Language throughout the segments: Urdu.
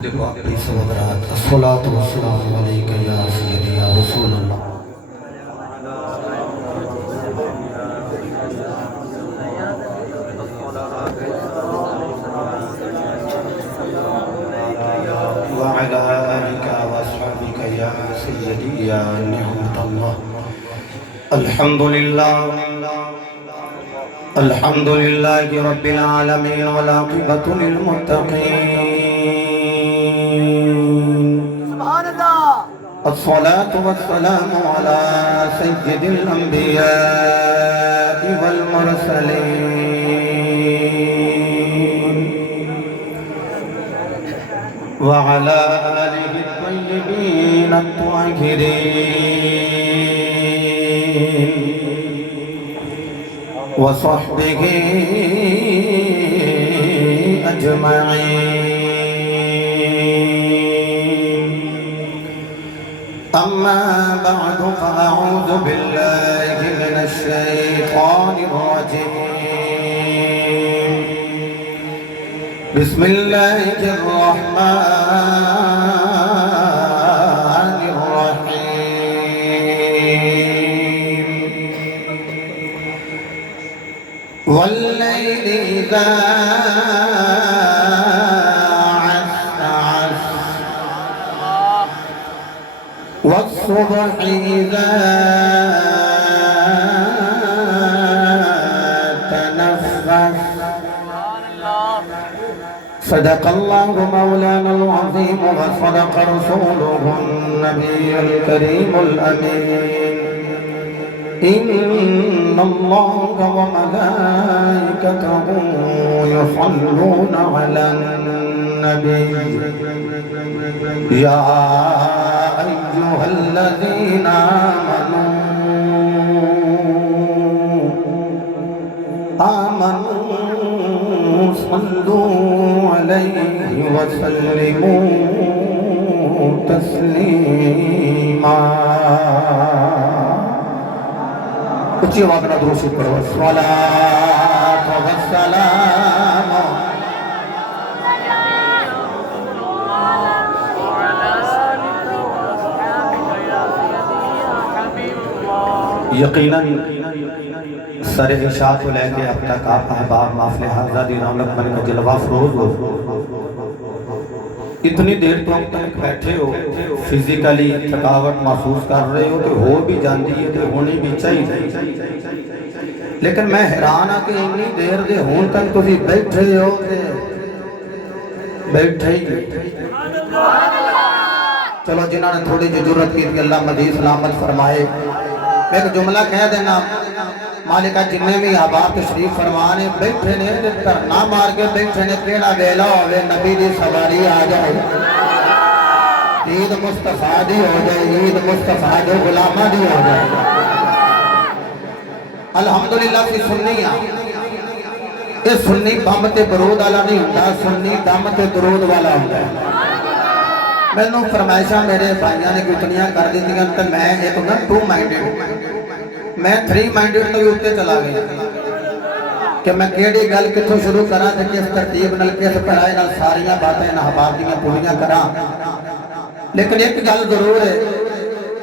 الصلاة والسلام عليك يا سيدي يا رسول الله. وعلى آلك وأصحابك يا سيدي يا نعمة الله. الحمد لله رب العالمين والعاقبة للمتقين. الصلاة والسلام على سيد الأنبياء والمرسلين وعلى آله الطيبين الطاهرين وصحبه أجمعين. أما بعد فأعوذ بالله من الشيطان الرجيم. بسم الله الرحمن الرحيم. والليل إذا والصبح إذا تنفس. صدق الله مولانا العظيم وصدق رسوله النبي الكريم الأمين. إن الله وملائكته يصلون على النبي يا أيها الذين آمنوا صلوا عليه وسلموا تسليما. اچھی آواز نہ درود شریف پڑھو. الصلاۃ والسلام یقیناً سر عشاء کو لے کے اب تک آپ احباب محفل حاضرہ دی رونق بن کا جلوہ فروز ہو. اتنی دیر تو اب تک بیٹھے ہو, فزیکلی تھکاوٹ محسوس کر رہے ہو کہ ہو بھی جاندی ہے کہ ہونی بھی چاہیے, لیکن میں حیران ہاں کہ اتنی دیر دے ہون تک تسی بیٹھے ہو بیٹھے ہی. چلو جنہوں نے تھوڑی جی جرت کی کہ اللہ مزید سلامت فرمائے. میں ایک جملہ کہہ دینا, مالکہ جنہیں بھی احباب تشریف فرمانے بیٹھے نے نہ مار کے بیٹھے نے کیڑا ویلا ہوئے نبی دی سواری آ جائے, عید مصطفیٰ دی ہو جائے, عید مصطفیٰ دی غلامہ دی ہو جائے. الحمدللہ سی سننی ہے, یہ سننی دم تے درود والا نہیں ہوتا, سننی دم تے درود والا ہوتا ہے. میں نے فرمائشہ میرے بھائیاں نے کتنیاں کر دیتی ہیں کہ میں ایک نا 2 مائنڈڈ, میں 3 مائنڈڈ تو بھی ہوتے چلا گیا کہ میں کیڑی گل کتھوں شروع کرا تھے, کس ترتیب نل کس پڑھائے نل ساریاں باتیں احباب دیاں پوریاں کرا. لیکن ایک گل ضرور ہے,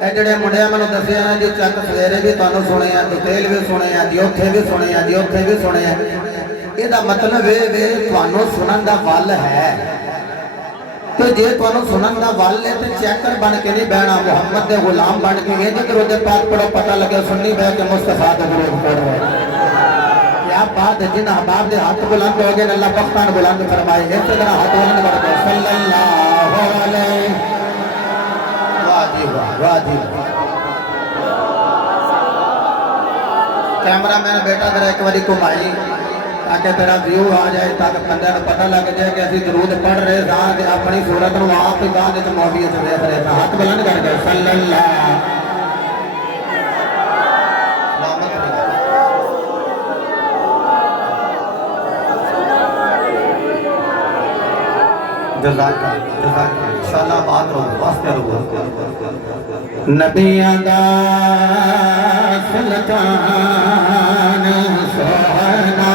اے جڑے منڈے میں نے دسیا نا جی چک سویرے بھی تانوں سنے ہیں, ڈیٹیل بھی سنے ہیں, جی اوتھے بھی سنے ہیں, جی اوتھے بھی سنے ہیں. یہ دا مطلب ہے تانوں سنن دا ول ہے تو جے تانوں سنن دا ول ہے تے چیکر بن کے نہیں بہنا, محمد دے غلام بن کے یہ درود پاک پڑھو پتہ لگے سنی بہ کے مصطفیٰ دے درود پڑھ رہے. کیا بات ہے, جن احباب دے ہاتھ بلند ہو گئے اللہ بختان بلند فرمائے. اس طرح ہاتھ بلند کر دو صلی اللہ علیہ. واہ جی واہ, واہ جی واہ. کیمرہ مین بیٹا ذرا ایک باری گھمائی تاکہ تیرا ویو آ جائے, تاکہ بندے کو پتہ لگ جائے کہ اسی درود پڑھ رہے ہاں تے اپنی صورت نو آپ ہی بعد وچ موڈی وچ ویکھ رہے. ہاتھ بلند کر کے صلی اللہ. جزاک انشاءاللہ بات رو واسطے رو. نبی دا سلطان سونا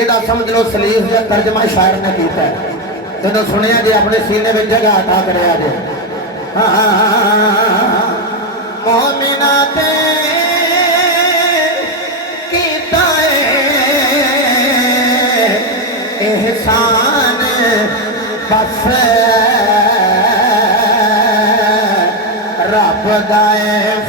ਇਹਦਾ ਸਮਝ ਲਓ ਸਲੀਫ ਦਾ ਤਰਜਮਾ ਸ਼ਾਇਰ ਨੇ ਕੀਤਾ ਹੈ ਜਦੋਂ ਸੁਣਿਆ ਜੀ ਆਪਣੇ ਸੀਨੇ ਵਿੱਚ ਜਗ੍ਹਾ ਅਤਾ ਕਰਿਆ ਜੇ ਮੂਮਿਨਾ ਤੇ ਕੀਤਾ ਇਹਸਾਨ ਬਸ ਰੱਬ ਦਾ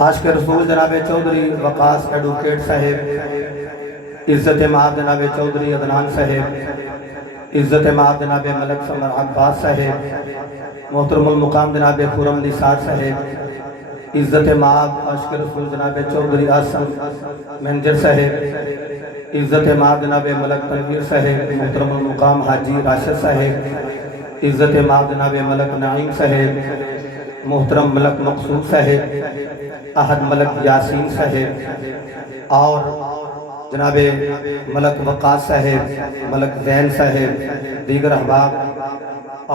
عاشق رسول جناب چودھری وقاص ایڈوکیٹ صاحب، عزت مآب جناب چودھری عدنان صاحب، عزت مآب جناب ملک سمر عباس صاحب، محترم المقام جناب خرم نثار صاحب، عزت مآب عاشق رسول جناب چودھری آسم مینجر صاحب، عزت مآب جناب ملک تنویر صاحب، محترم المقام حاجی راشد صاحب، عزت مآب جناب ملک نعیم صاحب، محترم ملک مقصود صاحب، احد ملک یاسین صاحب، اور جناب ملک وقاص صاحب، ملک زین صاحب، دیگر احباب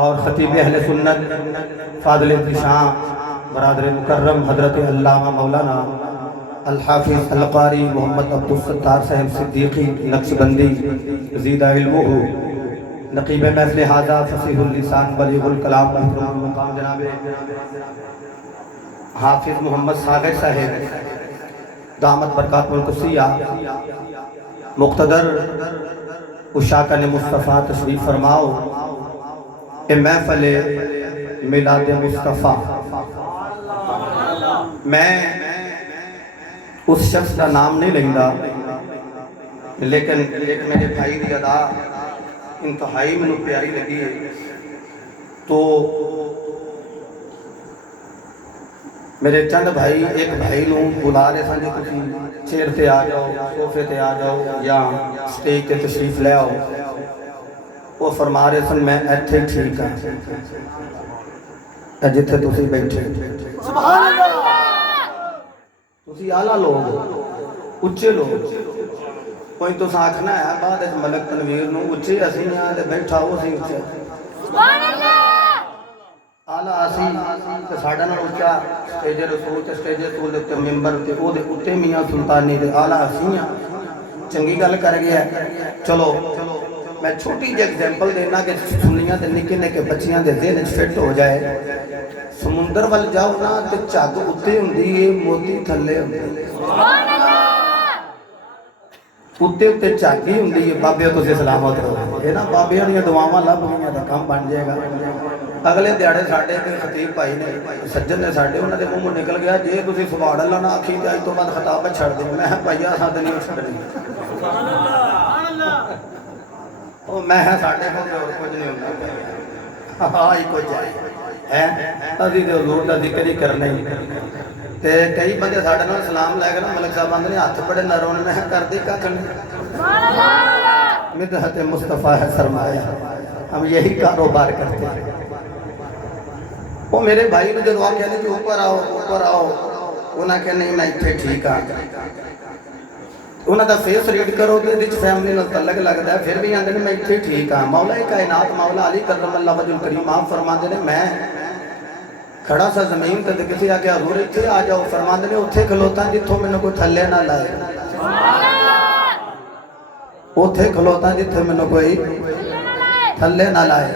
اور خطیب اہل سنت فاضل ذیشان برادر مکرم حضرت علامہ مولانا الحافظ القاری محمد عبدالستار صاحب صدیقی نقشبندی زیدہ علمہ، نقیب محفل حاضر فصیح اللسان بلیغ الکلام محترم المقام جناب حافظ محمد صابر صاحب دامت برکات القدسیہ، مقتدر اشاکن مصطفیٰ تشریف فرماؤ۔ اے محفل میلاد مصطفیٰ، میں اس شخص کا نام نہیں لیندا، لیکن ایک میرے بھائی دی ادا انتہائی میں پیاری لگی ہے، تو میرے چند بھائی ایک بھائی نوں بلا رہے سن جو تسی چیئر تے آ جاؤ، صوفے تے آ جاؤ یا سٹیج تے تشریف لے آؤ، وہ فرما رہے سن میں ایتھے ٹھیک ہاں جتھے تسی بیٹھے، سبحان اللہ، تسی اعلیٰ لوگ، اچھے لوگ، کوئی تو آکھنا ہے بعد ایک ملک تنویر نوں اچھے اسی یہاں دے بیٹھا ہو سی اچھے، سبحان اللہ، اعلیٰ اسی تے ساڈا نال اچھا سٹیج رسول تے سٹیج رسول تے ممبر تے او دے اُتے میاں سلطانی دے اعلیٰ اسی ہاں، چنگی گل کر گیا ہے۔ چلو میں چھوٹی جی ایگزامپل دینا کہ سنیاں دے نکے نکے بچیاں دے ذہن فٹ ہو جائے۔ سمندر وال جاؤ نا تے جھگ اُتے ہوندی ہے موتی تھلے ہوندے، سبحان اللہ، اُتے اُتے جھگ ہی ہوندی ہے۔ بابے تسی سلامت رہو، اے نا بابیاں دی دعاواں لب گئیاں تے کام بن جائے گا۔ اگلے دیہڑے ساڈے تے خطیب بھائی نے سجن نے ساڈے انہاں دے منہ نکل گیا جے تسی سبحان اللہ نہ آکھی تے اج تو بعد خطاب چھڑ دیں۔ میں بھائیا اساں تے نہیں چھڈنی، سبحان اللہ، او میں ساڈے کول اور کچھ نہیں ہوندا، ہاں ہی کچھ ہے اسی تے حضور دا ذکر ہی کرنا ہی تے کئی بندے ساڈے نال سلام لے کے نا ملک صاحب آندے نے ہاتھ بڑے نرم نے، میں کر دی ککھ نہیں، سبحان اللہ، مدحت مصطفیٰ ہے سرمایہ، ہم یہی کاروبار کرتے ہیں۔ وہ میرے بھائی نے جدو آکھیا کہ اوپر آؤ اوپر آؤ، انہاں کہ نہیں میں ایتھے ٹھیک ہاں، انہاں دا فیس ریڈ کرو تے وچ فیملی نال تعلق لگدا ہے، پھر بھی آندے نے میں ایتھے ٹھیک ہاں۔ مولا کائنات مولا علی کرم اللہ وجہ الکریم آپ فرماندے نے میں کھڑا سا زمین تے کسی آ کے حضور ایتھے آ جاؤ، فرماندے نے اوتھے کھلوتا جتھوں مینوں کوئی تھلے نہ لائے، سبحان اللہ، اوتھے کھلوتا جتھے مینوں کوئی تھلے نہ لائے۔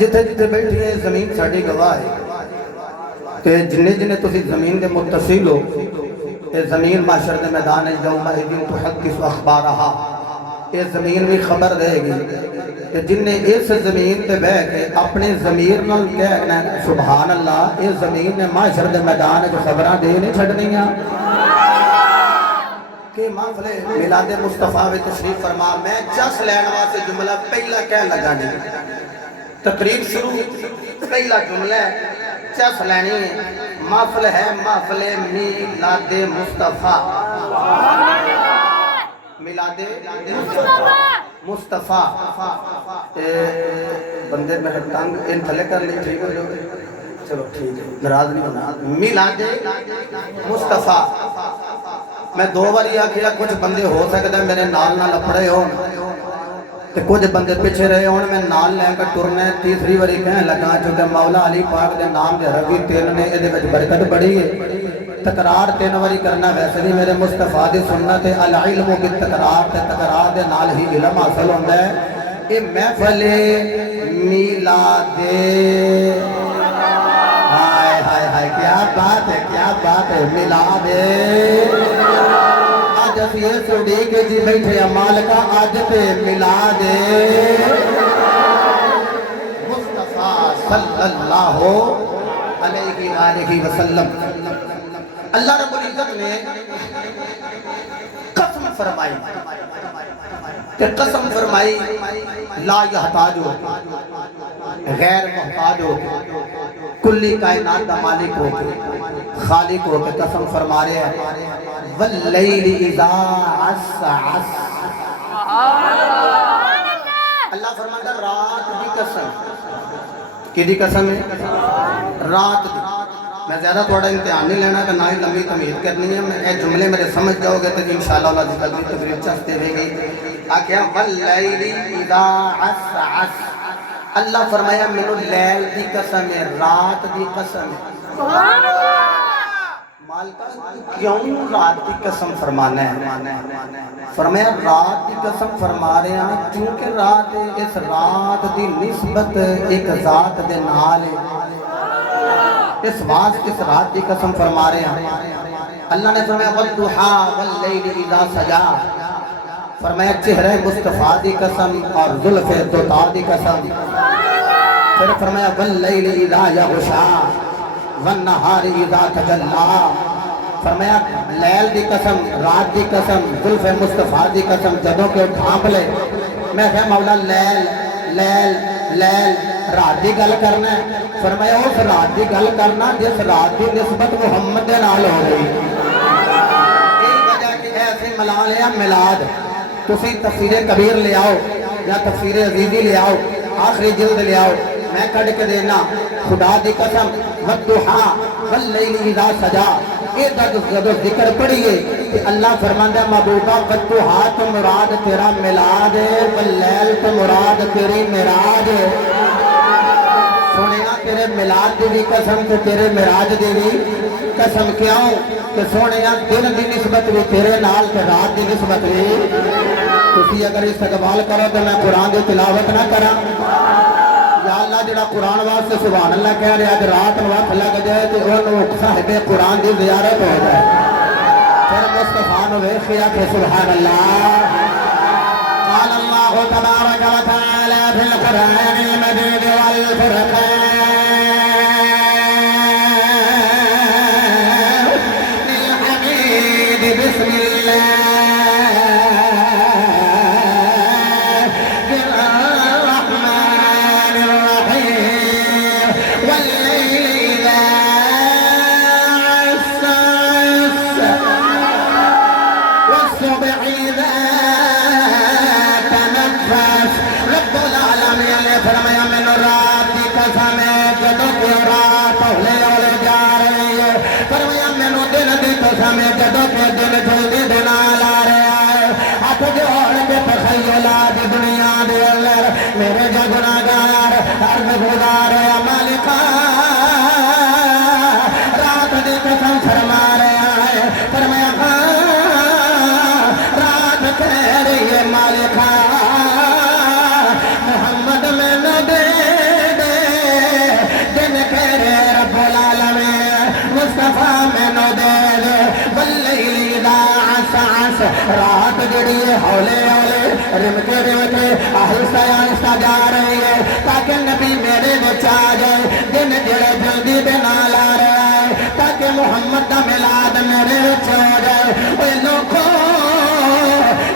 جتھے جتھے بیٹھی ہے زمین ساڈی گواہ ہے تے جنے جنے تسی زمین دے متصل ہو، اے زمین معاشر دے میدان یومئذ تحدث اخبارہا، اے زمین بھی خبر دے گی کہ جن نے اس زمین تے بہ کے اپنے ضمیر نال کہنا سبحان اللہ، اے زمین نے معاشر دے میدان جو خبراں دے نہیں چھڈنیاں کہ محفل میلاد مصطفیٰ وچ تشریف فرما۔ میں چس لین واسطے جملہ پہلا کہہ لگا نہیں، تقریب شروع پہلا جملہ چس لینی ہے، محفل ہے محفل میلاد مصطفیٰ، میلاد مصطفیٰ، بندے میں تنگ ان تھلے کر لی ٹھیک ہو جائے، چلو ٹھیک ہے ناراض نہیں ہونا، میلاد مصطفیٰ۔ میں دو باری آکھیا کچھ بندے ہو سکتا ہے میرے نال نال اپڑے ہوں تے کچھ بندے پیچھے رہے ہوں، میں نال لے کر ٹرنا ہے۔ تیسری باری کہنے لگا چونکہ مولا علی پاک دے نام دے حرف تین نے اے دے وچ برکت بڑی ہے، تکرار تین باری کرنا ویسے نہیں میرے مصطفیٰ دی سنت ہے، العلم بالتکرار تے تکرار دے نال ہی علم حاصل ہوندا ہے۔ اے محفل میلاد، ہائے ہائے ہائے کیا بات ہے کیا بات ہے، میلاد آج اسی یہ سوڑی کے جی بیٹھے مالکہ آج تے میلاد مصطفیٰ صلی اللہ علیہ وسلم۔ اللہ رب العزت نے قسم فرمائی کہ قسم فرمائی لا یحتاج ہو غیر محتاج ہو کلی کائنات کا مالک ہو خالق ہو کے قسم فرما رہے ہیں واللیل اذا عسعس اللہ فرماتا ہے رات دی قسم کی دی قسم ہے رات دی میں زیادہ تھوڑا امتحان نہیں لینا کہ نہ ہی لمبی تمہید کرنی ہے میں یہ جملے میرے سمجھ جاؤ گے تو انشاءاللہ اللہ جس اگلی تقریر چستے رہیں گی آکھیا واللیل اذا عسعس اللہ فرمایا میں لیل دی قسم ہے رات دی قسم ہے مالکہ کیوں رات دی قسم فرمانا ہے فرمایا رات دی قسم فرما رہے ہیں چونکہ رات اس رات دی نسبت ایک ذات دے نال ہے اس واسطے اس رات دی قسم فرما رہے ہیں اللہ نے فرمایا والضحى واللیل اذا سجا فرمایا چہرہ مصطفیٰ دی قسم اور زلف دوتا دی قسم پھر فرمایا واللیل اذا یغشا والنہار اذا تجلا فرمایا لیل دی قسم رات دی قسم زلف مصطفیٰ دی قسم جدوں کے ڈھانپ لے میں کہا مولا لیل لیل لیل رات دی گل کرنا ہے فرمایا اس رات دی گل کرنا جس رات دی نسبت محمد دے نال ہو گئی یہی وجہ کہ ایسے ملا لیا میلاد تسی تفسیر کبیر لے آؤ یا تفسیر عزیزی لے آؤ آخری جلد لے آؤ میں کڑ کے دینا خدا دی قسم والضحى واللیل اذا سجا یہ جب ذکر پڑھئے کہ اللہ فرماندہ محبوبہ والضحى تو مراد تیرا میلاد ہے واللیل تو مراد تیری معراج ہے سونیا تیرے میلاد دی بھی قسم تو تیرے معراج دی بھی قسم کیوں کہ سونیا دن دی نسبت بھی تیرے نال تے رات دی نسبت بھی تسی اگر استقبال کرو تو میں قرآن دی تلاوت نہ کرا یا اللہ جڑا قرآن واسطے سبحان اللہ کہہ رہا ہے رات وقت لگ جائے تو انہوں صاحب قرآن دی زیارت ہو جائے پھر مصطفیٰ نو ویکھیا کہ سبحان اللہ قال اللہ تبارک و تعالی فی القرآن المجید والفرقان للحمید بسم اللہ میرے جو گناہگار عرض گزار ہے مالکہ رات دی قسم فرما رہا ہے فرمایا رات کہہ رہی ہے مالکہ محمد میں نہ دے دے دن کہہ رہے رب العالمین مصطفیٰ میں نہ دے دے واللیل اذا عسعس رات جڑی ہولے ہولے رمتے رمتے آہستہ آہستہ جا رہی ہے تاکہ نبی میرے بچ آ جائے دن جڑے جلدی دے نال آ رہا ہے تاکہ محمد دا میلاد میرے بچ ہو جائے اے لوگوں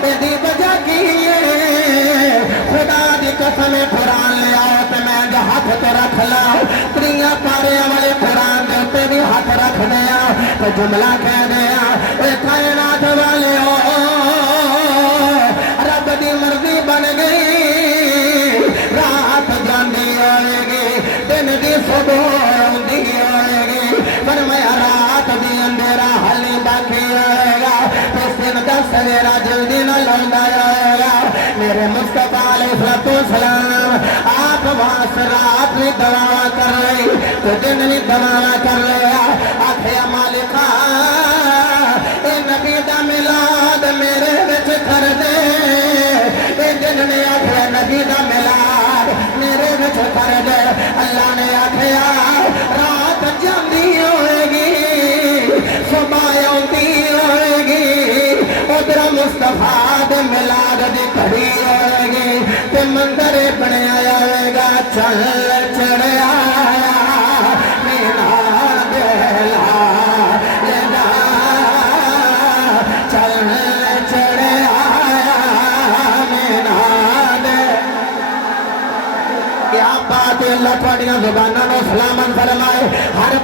ایدی وجہ کی خدا دی قسم قرآن لے آؤ تے میں جو ہاتھ تے رکھ لاؤ تریاں پارے والے قرآن دے تے بھی ہاتھ رکھ دیا تو جملہ کہہ دیا اے کائنات والے ہو رب دی مرضی بن گئی رات جاندی ہوئے گی دن دی صبح ہوندی ہوئے گی فرمایا رات دی اندھیرا حلی باقی ہوئے گا اس دن دا سویرا جلدی نہ لندا ہوئے گا میرے مصطفیٰ علیہ السلام آپ وہاں سے رات میں دعا کر رہی تو دن میں دعا کر رہا آخیا مالکہ اے نبی دا میلاد میرے وچ کر دے دن نے آخیا نبی دا میلاد میرے وچ کر دے اللہ نے آخیا رات جاندی ہوئے گی صبح آندی ہوئے گی ادھر مصطفیٰ دے میلاد دی گھڑی ہوئے گی تے مندر بنیا ہوئے گا چل چڑھیا مینا دلا لے جا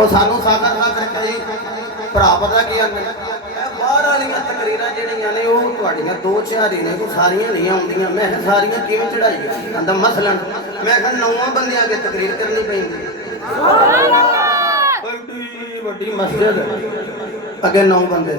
ਉਹ ਸਾਨੂੰ ਸਾਗਰ ਨਾ ਕਰਕੇ ਜੀ ਭਰਾ ਪਤਾ ਕੀ ਆਂਦੇ ਬਾਹਰ ਵਾਲੀਆਂ ਤਕਰੀਰਾਂ ਜਿਹੜੀਆਂ ਨੇ ਉਹ ਤੁਹਾਡੀਆਂ ਦੋ ਚਾਰ ਹੀ ਨੇ ਕੋਈ ਸਾਰੀਆਂ ਨਹੀਂ ਆਉਂਦੀਆਂ ਮੈਂ ਕਿਹਾ ਸਾਰੀਆਂ ਕਿਵੇਂ ਚੜਾਈ ਆਂਦਾ ਮਸਲਨ ਮੈਂ ਕਿਹਾ ਨੌਵਾਂ ਬੰਦਿਆਂ ਅੱਗੇ ਤਕਰੀਰ ਕਰਨੀ ਪੈਂਦੀ ਬੜੀ ਵੱਡੀ ਮਸਜਿਦ ਅੱਗੇ 9 ਬੰਦੇ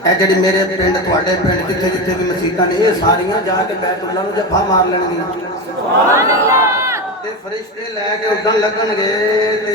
ਇਹ ਜਿਹੜੀ ਮੇਰੇ ਪਿੰਡ ਤੁਹਾਡੇ ਪਿੰਡ ਜਿੱਥੇ ਜਿੱਥੇ ਵੀ ਮਸਜਿਦਾਂ ਨੇ ਇਹ ਸਾਰੀਆਂ ਜਾ ਕੇ ਬੈਤੁੱਲਾ ਨੂੰ ਜੱਫਾ ਮਾਰ ਲੈਣਗੀਆਂ। ਸੁਭਾਨ ਅੱਲਾਹ। ਤੇ ਫਰਿਸ਼ਤੇ ਲੈ ਕੇ ਉੱਡਣ ਲੱਗਣਗੇ ਤੇ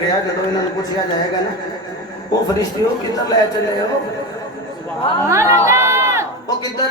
ਗਿਆ ਜਦੋਂ ਇਹਨਾਂ ਨੂੰ ਪੁੱਛਿਆ ਜਾਏਗਾ ਨਾ ਉਹ ਫਰਿਸ਼ਤੇ ਉਹ ਕਿੱਧਰ ਲੈ ਚੱਲੇ ਹੋ? ਸੁਭਾਨ ਅੱਲਾਹ। ਉਹ ਕਿੱਧਰ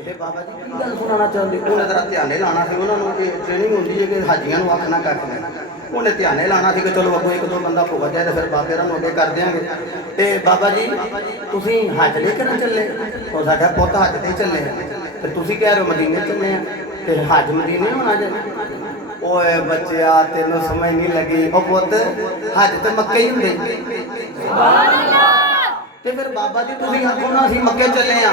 ਇਹ ਬਾਬਾ ਜੀ ਕੀ ਗੱਲ ਸੁਣਾਉਣਾ ਚਾਹੁੰਦੇ ਉਹਨੇ ਜ਼ਰਾ ਧਿਆਨੇ ਲਾਣਾ ਸੀ ਉਹਨਾਂ ਨੂੰ ਕਿ ਟ੍ਰੇਨਿੰਗ ਹੁੰਦੀ ਹੈ ਕਿ ਹਾਜੀਆਂ ਨੂੰ ਆਖਣਾ ਕੱਖ ਨਹੀਂ। ਉਹਨੇ ਧਿਆਨੇ ਲਾਣਾ ਸੀ ਕਿ ਚਲੋ ਅੱਗੋਂ ਇੱਕ ਦੋ ਬੰਦਾ ਭੁੱਖ ਜਾਏ ਤੇ ਫਿਰ ਬਾਬੇ ਨੂੰ ਅੱਗੇ ਕਰ ਦਿਆਂਗੇ। ਤੇ ਬਾਬਾ ਜੀ ਤੁਸੀਂ ਹੱਜ ਨਹੀਂ ਕਰਨ ਚੱਲੇ? ਉਹ ਸਾਡਾ ਪੁੱਤ ਹੱਜ ਤੇ ਚੱਲੇ ਤੇ ਤੁਸੀਂ ਕਹਿ ਰਹੇ ਹੋ ਮਦੀਨੇ ਚੱਲੇ ਆ ਤੇ ਹੱਜ ਮਦੀਨੇ ਹੋਣਾ ਜੇ। ਓਏ ਬੱਚਿਆ ਤੈਨੂੰ ਸਮਝ ਨਹੀਂ ਲੱਗੀ ਉਹ ਪੁੱਤ ਹੱਜ ਤੇ ਮੱਕੇ ਹੀ ਹੁੰਦੇ। ਸੁਭਾਨ ਅੱਲਾਹ। ਤੇ ਫਿਰ ਬਾਬਾ ਜੀ ਤੁਸੀਂ ਆਖੋ ਨਾ ਅਸੀਂ ਮੱਕੇ ਚੱਲੇ ਆ।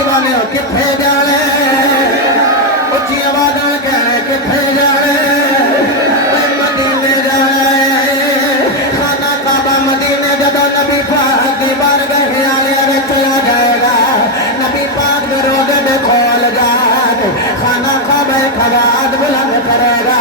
دیوانے کتھے جانے اچھی آواز کہنے کتھے جانے مدینے جانے خانہ کعبہ مدینے جدو نبی پاک کی بارگاہ عالیہ میں چلا جائے گا نبی پاک کے روزے میں کھول جا کے خانہ کعبہ خباد بلند کرے گا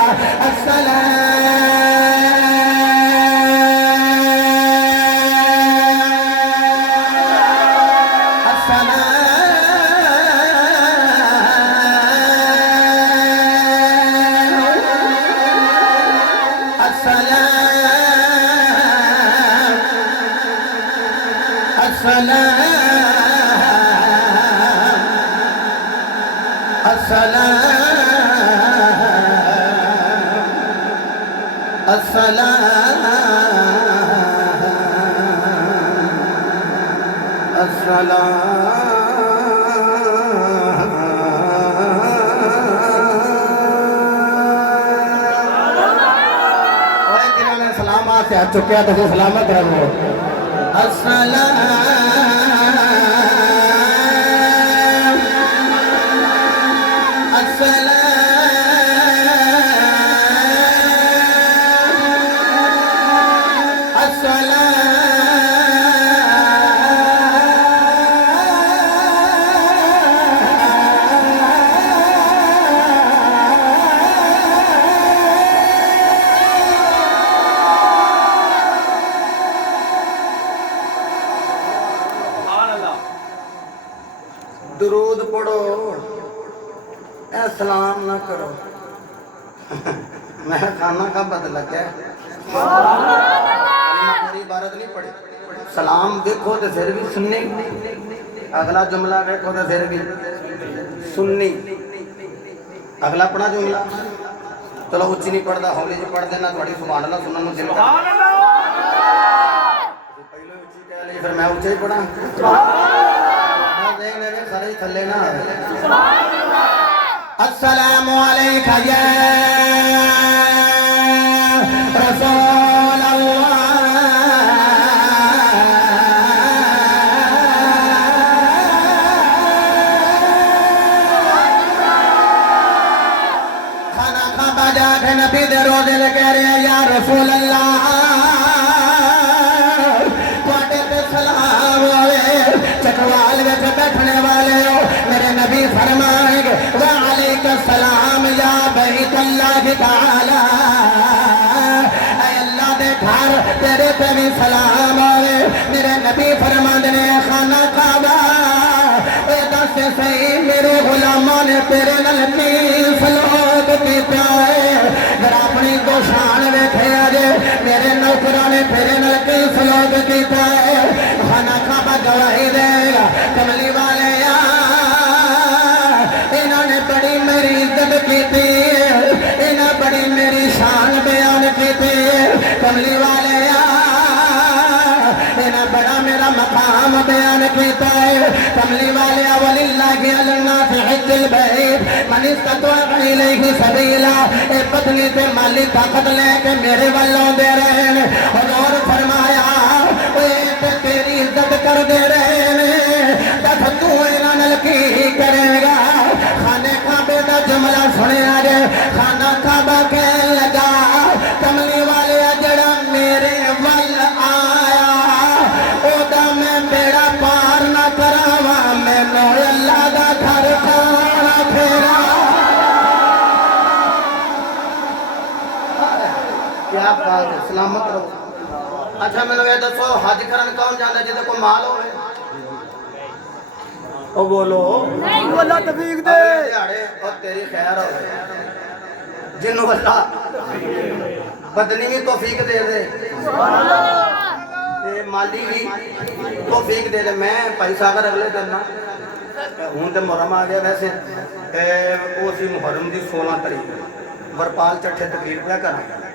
چکیا تو سلامت رہو السلام درود پڑھو اے سلام نہ کرو میں کھانا کا بدلا کیا میری عبارت نہیں پڑھی سلام دیکھو تو پھر بھی سننی اگلا جملہ دیکھو تو پھر بھی سننی اگلا اپنا جملہ چلو اچھی نہیں پڑھتا ہولی جی پڑھ دینا تھوڑی سبحان اللہ سنن نو دل کردا پہلے اچھی کہہ لی پھر میں اچھا ہی پڑھا السلام علیکہ یا رسول اللہ کھانا کھا بجا کے نبی دے روزے لے کہہ رہے ہیں یا رسول اللہ چکوال میں سے بیٹھنے والے ہو میرے نبی فرمائیں گے وعلیک السلام یا بیت اللہ تعالی اے اللہ دے گھر تیرے پہ بھی سلام ہوئے میرے نبی فرماندے نے خانہ کعبہ اے دس سے صحیح میرے غلاموں نے تیرے نلکی سلوک کی پیائے ذرا اپنی دو شان ویکھے آجے میرے نوکروں نے تیرے نلکی سلوک کی پیائے خانہ کعبہ گواہی دے گا کملی والے انہوں نے بڑی میری عزت کی تھی انہوں بڑی میری شان بیان کی تھی کملی والے انہوں بڑا میرا مقام بیان کیتا ہے کملی والے وَلِلَّهِ عَلَى النَّاسِ حِجُّ الْبَيْتِ مَنِ اسْتَطَاعَ إِلَيْهِ سَبِيلًا اے پتنی تے مالی طاقت لے کے میرے والوں دے رہے ہیں حضور فرمایا اے تیری عزت کر دے رہے ہیں دس تو انہاں نال کی کرے گا خانے کعبے دا جملہ سنے آجے خانہ کعبہ کے لگا کملی والے جڑا میرے وال آیا او دا میں بیڑا پار نہ کراوا میں نو اللہ دا گھر کھانا پھیرا کیا بات ہے سلامت رہو اچھا میں نے دسو حج کرن کون جانا جیدے کو مال ہوئے او بولو نہیں اللہ تفیق دے دیاڑے اور تیری خیر ہوئے جنو اللہ بدنی بھی توفیق دے دے مالی بھی توفیق دے دے میں پیسہ اگر اگلے کرنا ہوں تے محرم آ گیا ویسے وہ سی محرم دی 16 تاریخ ورپال چٹھے تقریر پہ کرا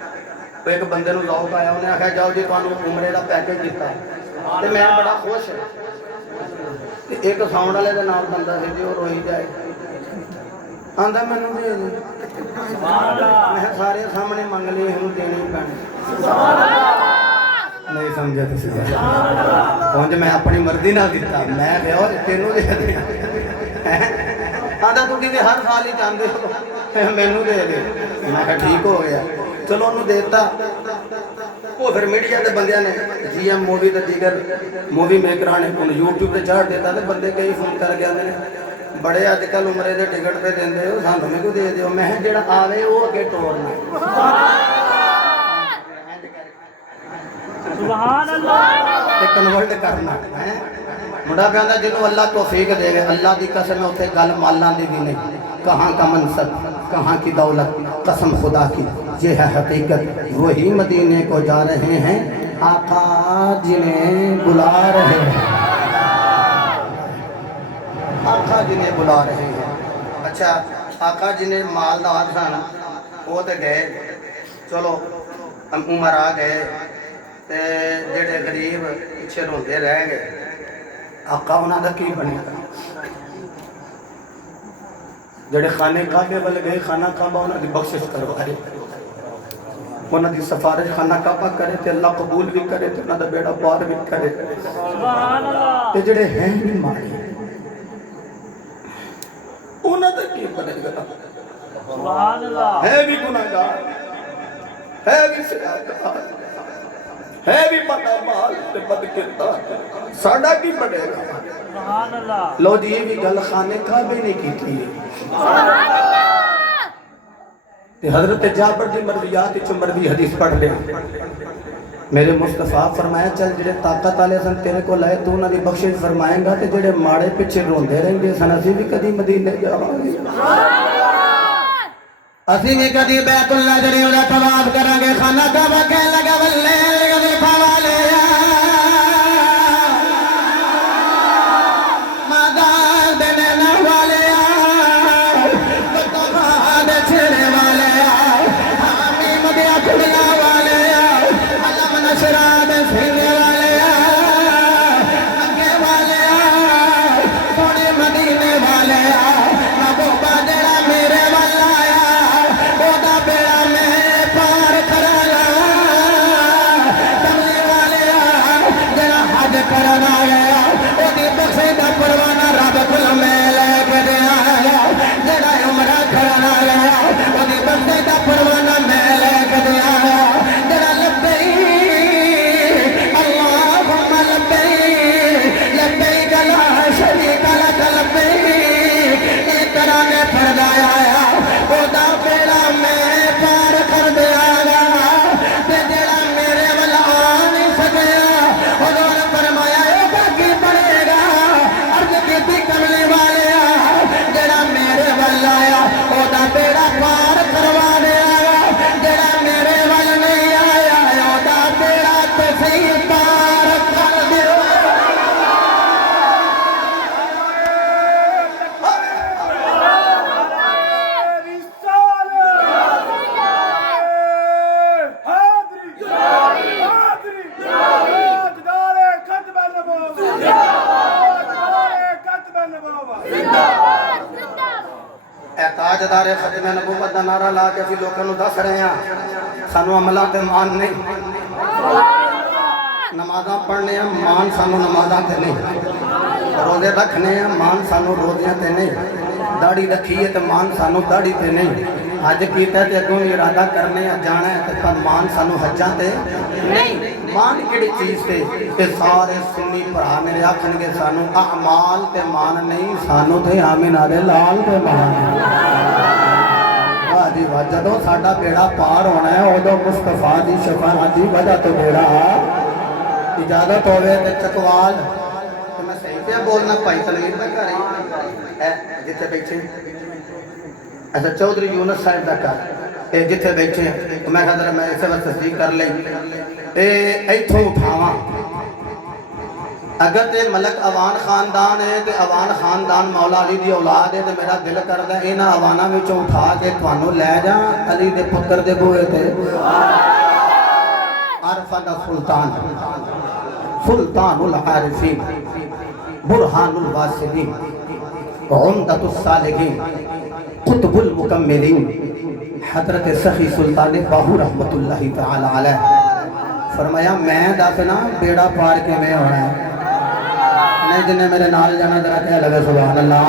تو ایک بندے نو ذوق آیا انہیں آخیا جاؤ جی تانوں عمرے دا پیکج دیتا تے میں بڑا خوش ایک ساؤنڈ والے دے نال بندہ سی جو روئی جائے آندا مینوں دے دے میں سارے سامنے منگ لی ہوں دینی پانی نہیں سمجھا تسی پہنچ میں اپنی مرضی نہ دیتا میں کہیا تینوں دے دے ਆਂਦਾ ਤੁਸੀਂ ਤੇ ਹਰ ਸਾਲ ਹੀ ਜਾਂਦੇ ਹੋ ਮੈਨੂੰ ਦੇ ਦੇ। ਮੈਂ ਕਿਹਾ ਠੀਕ ਹੋ ਗਿਆ, ਚਲੋ ਉਹਨੂੰ ਦੇ ਦਿੱਤਾ। ਉਹ ਫਿਰ ਮੀਡੀਆ ਦੇ ਬੰਦਿਆਂ ਨੇ GM ਮੂਵੀ ਤੇ ਦੀਗਰ ਮੂਵੀ ਮੇਕਰਾਂ ਨੇ ਉਹਨੂੰ YouTube ਤੇ ਚਾੜ ਦਿੱਤਾ ਤੇ ਬੰਦੇ ਕਈ ਫੋਨ ਕਰ ਕੇ ਆਉਂਦੇ ਨੇ ਬੜੇ ਅੱਜ ਕੱਲ੍ਹ ਉਮਰੇ ਦੇ ਟਿਕਟ ਤੇ ਦਿੰਦੇ ਹੋ, ਸਾਨੂੰ ਮੈਨੂੰ ਦੇ ਦਿਓ। ਮੈਂ ਕਿਹਾ ਜਿਹੜਾ ਆਵੇ ਉਹ ਅੱਗੇ ਤੋੜਨਾ। ਸੁਭਾਨ ਅੱਲਾਹ ਤੇ ਕਨਵਰਟ ਕਰਨਾ ਹੈ। ਮੁੰਡਾ ਕਹਿੰਦਾ ਜਿਹਨੂੰ ਅੱਲਾਹ ਤੌਫੀਕ ਦੇਵੇ, ਅੱਲਾਹ ਦੀ ਕਸਮ ਹੈ ਉੱਥੇ ਗੱਲ ਮਾਲਾਂ ਦੀ ਵੀ ਨਹੀਂ। کہاں کا منصب کہاں کی دولت، قسم خدا کی یہ ہے حقیقت، وہی مدینے کو جا رہے ہیں آقا جنہیں بلا رہے ہیں، آقا جنہیں بلا رہے ہیں۔ اچھا آقا جنہیں مالدار سن وہ تو گئے، چلو عمر آ گئے تے جڑے غریب پیچھے روندے رہ گئے، آقا انہاں دا کی بنے گا؟ جڑے خانے کعبے والے گئے، خانہ کعبہ انہاں دی بخشش کروائے، انہاں دی سفارش خانہ کعبہ کرے تے اللہ قبول بھی کرے تے انہاں دا بیڑا پار بھی کرے۔ سبحان اللہ۔ تے جڑے ہیں نہیں مارے انہاں دا کی بنے گا؟ سبحان اللہ۔ ہے بھی گناہگار، ہے بھی سیاستدان، ہے بھی بڑا مال تے بد کردار، ساڈا کی بنے گا؟ سبحان اللہ۔ لو جی یہ بھی گل خانے کعبے نہیں کی تھی۔ سبحان اللہ۔ حضرت جابر دی مرویات وچ مروی حدیث پڑھ لے، میرے مصطفیٰ فرمایا چل جڑے طاقت والے سن تیرے کو لائے تو انہاں دی بخشش فرمائیں گا تے جڑے ماڑے پیچھے روندے رہندے سن اسی بھی کدی مدینے جاواں گے، اسی بھی کدی بیت اللہ شریف دا طواف کران گے۔ خانہ کعبہ کہنے لگا واللے وظیفہ والے تاجدار ختم نبوت دا نعرہ لا کے اسی لوگوں کو دس رہے ہیں سانو عملہ تے مان نہیں، نمازاں پڑھنے ہیں مان سانو نمازاں تے نہیں، روزے رکھنے ہیں مان سانو روزیاں تے نہیں، داڑھی رکھی ہے تے مان سانو داڑھی تے نہیں، حج کیتا ہے تے اگوں ارادہ کرنے ہیں جانا ہے تے پر مان سانو حجاں تے نہیں۔ مان کیڑی چیز تے تے سارے سنی بھرا میرے آکھن گے سانو اعمال تے مان نہیں، سانو تے آمین آدے لال تے مان۔ جی جدوں ساڈا بیڑا پار ہونا ہے ادو مصطفیٰ دی شفاعت دی وجہ تو بیڑا اجازت ہوئے تے چکوال تو میں صحیح پہ بولنا پائی تنویر دا گھر ہے جتھے بیٹھے ایسا چودھری یونس صاحب دا گھر جتھے بیٹھے میں کہا میں اسے وقت تصدیق کر لیں ایتھوں اٹھاواں اگر تے ملک اوان خاندان ہے تے اوان خاندان مولا علی دی اولاد ہے تے میرا دل کردا ہے انہاں اواناں وچوں اٹھا کے تانوں لے جا علی دے پتر دے بوئے تے عرفان سلطان سلطان العارفین برہان الواسدین عمدۃ الصالحین قطب المکملین حضرت سخی سلطان باہو رحمت اللہ تعالی علیہ فرمایا میں دسنا بیڑا پار کے میں ہونا ہے، جنہیں میرے نال جانا ذرا کہہ لگے سبحان اللہ۔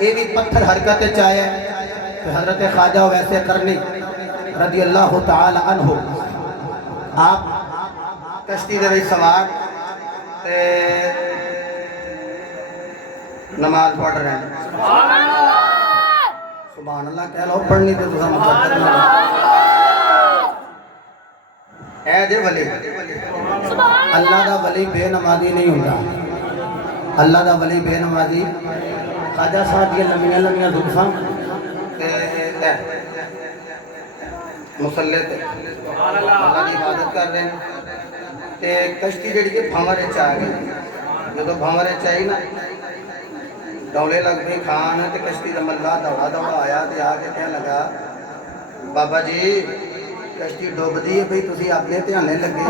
یہ بھی پتھر حرکت چاہے تو حضرت خواجہ ویسے کرنی رضی اللہ تعالی عنہ آپ کشتی دے وچ سوار تے نماز پڑھ رہے ہیں سبحان اللہ کہہ لو پڑھنی تے تساں مقدر نہ اے جے ولی اللہ دا ولی بے نمازی نہیں ہوندا اللہ دا ولی بے نمازی خواجہ صاحب یہ لمیاں لمیاں زلفاں تے مسلے تے اللہ دی عبادت کر رہے ہیں تے کشتی جڑی کہ بھنور وچ آ گئی جدوں بھنور وچ آئی نا ڈولے لگ پئی کھان تے کشتی دا ملا دوڑا دوڑا آیا تے آ کے کہنے لگا بابا جی کشتی ڈوبدی ہے بھئی تسی اپنے دھیانے لگے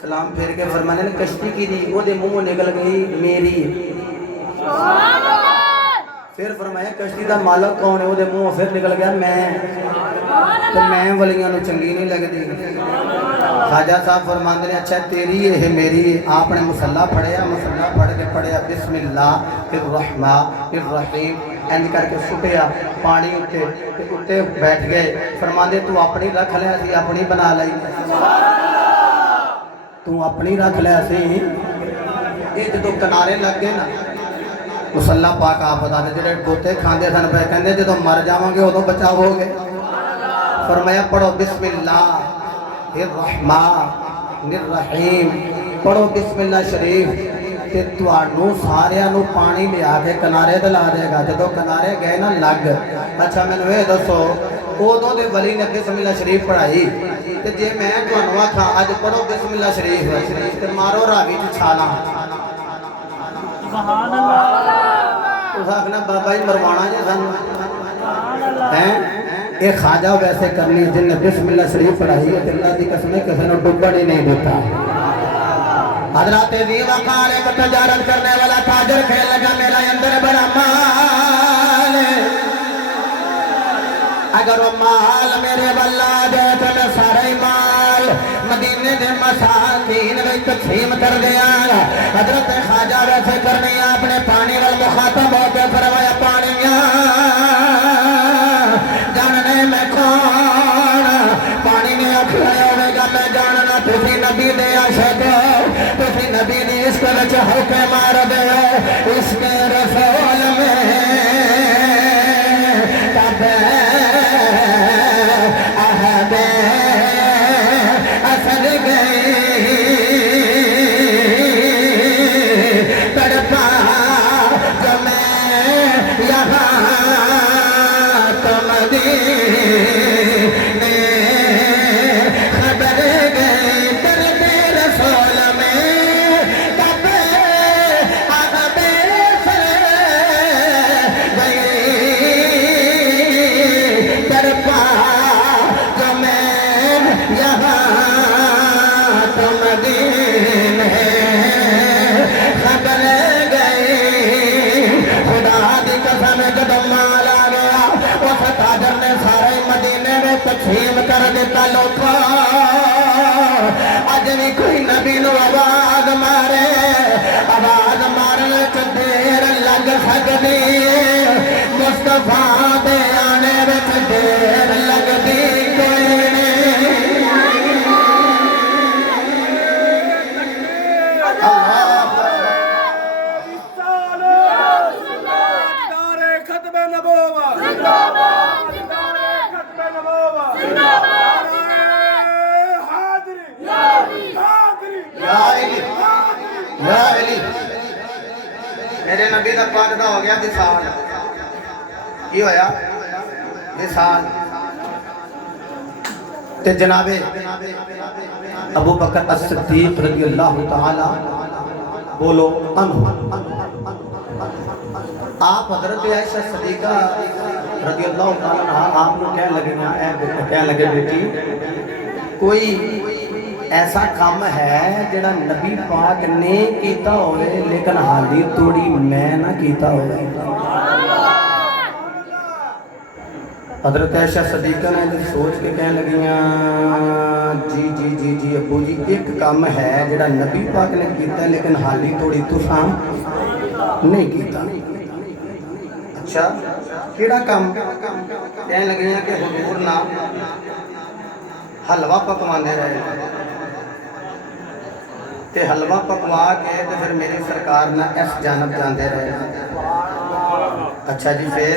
سلام پھیر کے فرمانے نے کشتی کی دی وہ دے منہ نکل گئی میری پھر فرمایا کشتی دا مالک کون ہے وہ دے منہ پھر نکل گیا میں ولیاں نو چنگی نہیں لگدی خواجہ صاحب فرماندے نے اچھا تیری ہے میری آپ نے مصلا پڑھیا مصلا پڑھ کے پڑھیا بسم اللہ الرحمن الرحیم اینج کر کے سٹیا پانی اتے بیٹھ گئے فرماندے تو اپنی رکھ لیا سی اپنی بنا لئی تو اپنی رکھ لیا سی یہ جدو کنارے لگ گئے نا مصلا پاک آپ بتا دے جڑے گوتے کھاندے سن پہ کہندے جدو مر جاواں گے ادو بچاؤ ہو گے فرمایا پڑھو بسم اللہ الرحمن الرحیم پڑھو بسم اللہ شریف تے تواڈوں ساریاں نو پانی لیا کے کنارے تے لا دے گا جدو کنارے گئے نا لگ اچھا مینوں یہ دسو ادوں دے ولی نے بسم اللہ شریف پڑھائی تے جے میں تانوں آکھاں اج پڑھو بسم اللہ شریف تے مارو راوی تے چھالاں سبحان اللہ تس آخنا بابا جی مروانا جی سن ہیں یہ خواجہ ویسے کرنی جن نے بسم اللہ شریف پڑھائی ہے اللہ دی قسم کسی نے ڈوبن ہی نہیں دیتا حضرات دی وقار ایک تجارت کرنے والا تاجر کھیل لگا میرا اندر بڑا مال اگر وہ مال میرے والا دے تو میں سارا ہی مال مدینے دے مساکین میں تقسیم کر دیا حضرت خواجہ ویسے کرنی اپنے پانی وال مخاطب ہو کے فرمایا پانیاں جاننے میں کون پانی نے اکھلایا ہوئے گا میں جاننا تسی نبی دے عاشق تسی نبی دی عشق وچ حق مار دے عشق رسول میں کعبہ عہد اصل گئی تڑپا جو میں یہاں تو مدینے خبر گئی درد رسول میں کب عہد اصل گئی تڑپا جو میں یہاں تو مدینے خبر گئی خدا دی قسم جب مال آ گیا اس تاجر نے سارے مدینے میں تقسیم کر دیتا لوکا اج بھی کوئی نبی نو آواز مارے آواز مارنے چ دیر لگ سکتی مصطفیٰ دے آنے وچ دیر لگتی کوئی نہیں یا علی میرے نبی دا پاک دا ہو گیا وصال کی ہویا وصال تے جناب ابو بکر الصدیق رضی اللہ تعالی بولو عنہ آپ حضرت عائشہ صدیقہ رضی اللہ تعالی عنہ آپ کو کہنے لگے اے بیٹا کہنے لگے بیٹی کوئی ایسا کام ہے جڑا نبی پاک نے کیتا ہوئے لیکن حالی توڑی میں نہ کیتا ہوئے حضرت عائشہ صدیقہ نے سوچ کے کہنے لگیاں جی ابو جی ایک کام ہے جڑا نبی پاک نے کیتا ہے لیکن حالی توڑی تساں نہیں کیتا ਅੱਛਾ ਕਿਹੜਾ ਕੰਮ ਕਹਿਣ ਲੱਗੇ ਕਿ ਹਜ਼ੂਰ ਨਾ ਹਲਵਾ ਪਕਵਾਉਂਦੇ ਰਹੇ ਤੇ ਹਲਵਾ ਪਕਵਾ ਕੇ ਤੇ ਫਿਰ ਮੇਰੀ ਸਰਕਾਰ ਨਾਲ ਇਸ ਜਾਨਬ ਜਾਂਦੇ ਰਹੇ। ਅੱਛਾ ਜੀ ਫਿਰ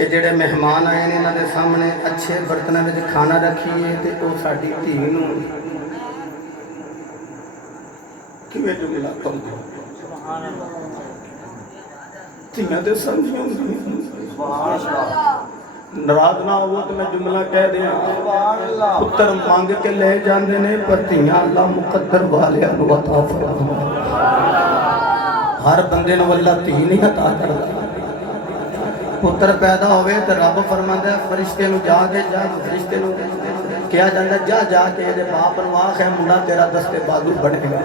کہ جڑے مہمان آئے نے انہاں دے سامنے اچھے برتناں وچ کھانا رکھیے تے او ساڈی دھی نوں کیویں جملہ کم سبحان اللہ دھیاں تے سمجھیاں سبحان اللہ ناراض نہ ہو تو میں جملہ کہہ دیا پتر مانگ کے لے جاندے نے پر دھیاں اللہ مقدر والیاں نوں عطا فرماتا ہر بندے نوں اللہ دھی نہیں عطا کردا پتر پیدا ہوئے تو رب فرماندا ہے فرشتے نوں جا کے جا فرشتے نوں کیا جاندا جا جا کے اے باپ نوں آکھ ہے منڈا تیرا دستے بازو بنے گا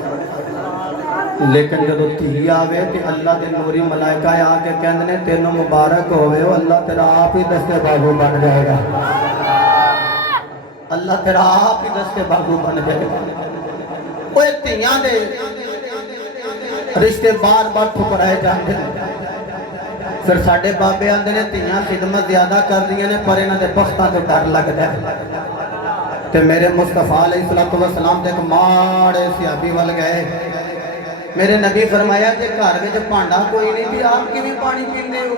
لیکن جدو دھی آوے تے اللہ دے نوری ملائکہ آ کے کہندے نے تینوں مبارک ہوئے ہو اللہ تیرا آپ ہی دستے بازو بن جائے گا اللہ تیرا آپ ہی دستے بازو بن جائے گا اوے دھیاں دے رشتے بار بار ٹھکرائے جاندے پھر ساڈے بابے آندے نے دھیاں خدمت زیادہ کردیاں نے پر انہاں دے بختاں تو ڈر لگدا ہے تے میرے مصطفیٰ علیہ السلام تے ایک ماڑے صحابی ول گئے میرے نبی فرمایا کہ گھر وچ بھانڈا کوئی نہیں بھی آپ کیویں پانی پیندے ہو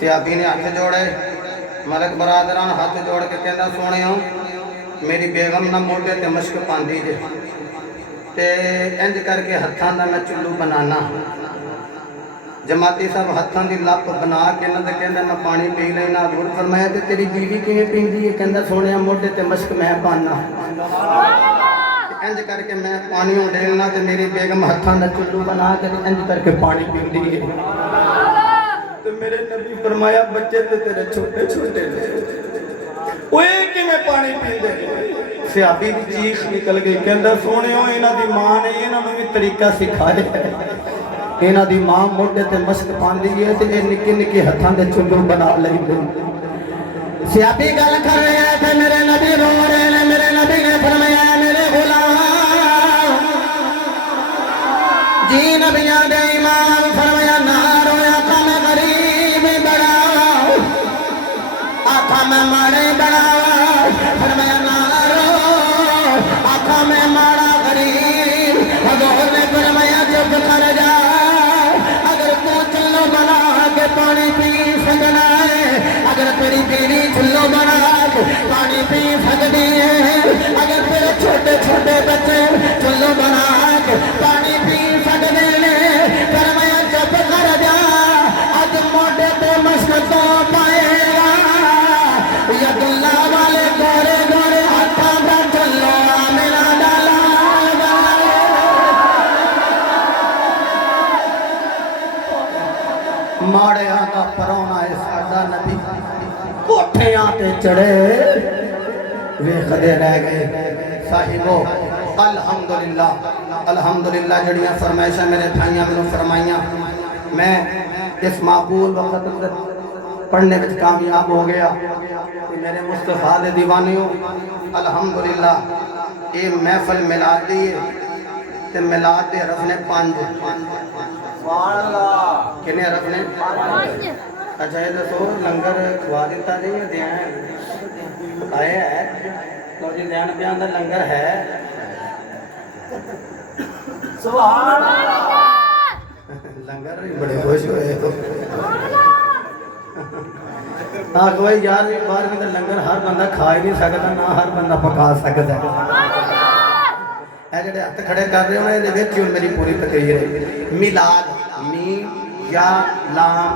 صحابی نے ہاتھ جوڑے ملک برادران ہاتھ جوڑ کے کہندا سونےو میری بیگم نہ موڈے تے مشک پاندی جے تے انج کر کے ہتھاں دا میں چلو بنانا جماعتی صاحب ہتھاں دی لپ بنا کے انہاں دے کہندا میں پانی پی لینا حضور فرمایا تے تیری بیوی کیویں پیندی ہے کہندا سونےا موڈے تے مشک میں پانا انج کر کے میں پانی ڈیلنا تے میری بیگم ہتھاں دا چلو بنا کے انج کر کے پانی پیندی ہے تے میرے نبی فرمایا بچے تے تیرے چھوٹے چھوٹے نے اوے کیویں پانی پیندے صحابی دی چیخ نکل گئی کہندا سونےو انہاں دی ماں نے انہاں نوں بھی طریقہ سکھایا ہے انہاں دی ماں موڈے تے مشک پاندی ہے تے اے نکے نکے ہتھاں دے چلو بنا لیندے صحابی گل کر رہے ہیں تے میرے نبی رو رہے نے میرے نبی نے فرمایا میرے غلام جی نبیاں دے امام فرمایا نہ رویا کہ میں غریب بڑا آقا میں ماڑے بڑا فرمایا نہ رو آقا میں ماڑا غریب حضور نے فرمایا چپ کر جا اگر تو چلو بنا کے پانی پی سکنا ہے اگر تیری بیوی چلو بنا کے پانی پی سکتی ہے اگر تیرے چھوٹے چھوٹے بچے چلو بنا کے پانی پی سکتے ہیں فرمایا چپ کر جا اج موڈے تے مشک تو پائے گا ید اللہ والے گورے گورے ہاتھاں دا چلو میرا ڈالا ماڑیاں دا پرونا ہے ساڈا نبی کوٹھیاں تے چڑھے ویکھدے رہ گئے صاحبو الحمدللہ الحمدللہ جڑیاں فرمائشاں میرے بھائیاں مینوں فرمائیاں میں اس معقول وقت پڑھنے وچ کامیاب ہو گیا کہ میرے مصطفیٰ دے دیوانیوں الحمدللہ یہ محفل میلاد دی ہے تے میلاد دے حرف نے 5 سبحان اللہ کنے حرف نے 5 اچھا یہ دسو لنگر کھوا دیتا نہیں ہے دھیان آیا ہے تو جی دھیان پہ اندر لنگر ہے سبحان اللہ لنگر بڑے خوش ہوئے تو ہاں کوئی یار بار میں لنگر ہر بندہ کھا ہی نہیں سکتا نہ ہر بندہ پکا سکتا ہے جڑے ہاتھ کھڑے کر رہے ہو یہ میری پوری تقریر ہے میلاد میم یا لام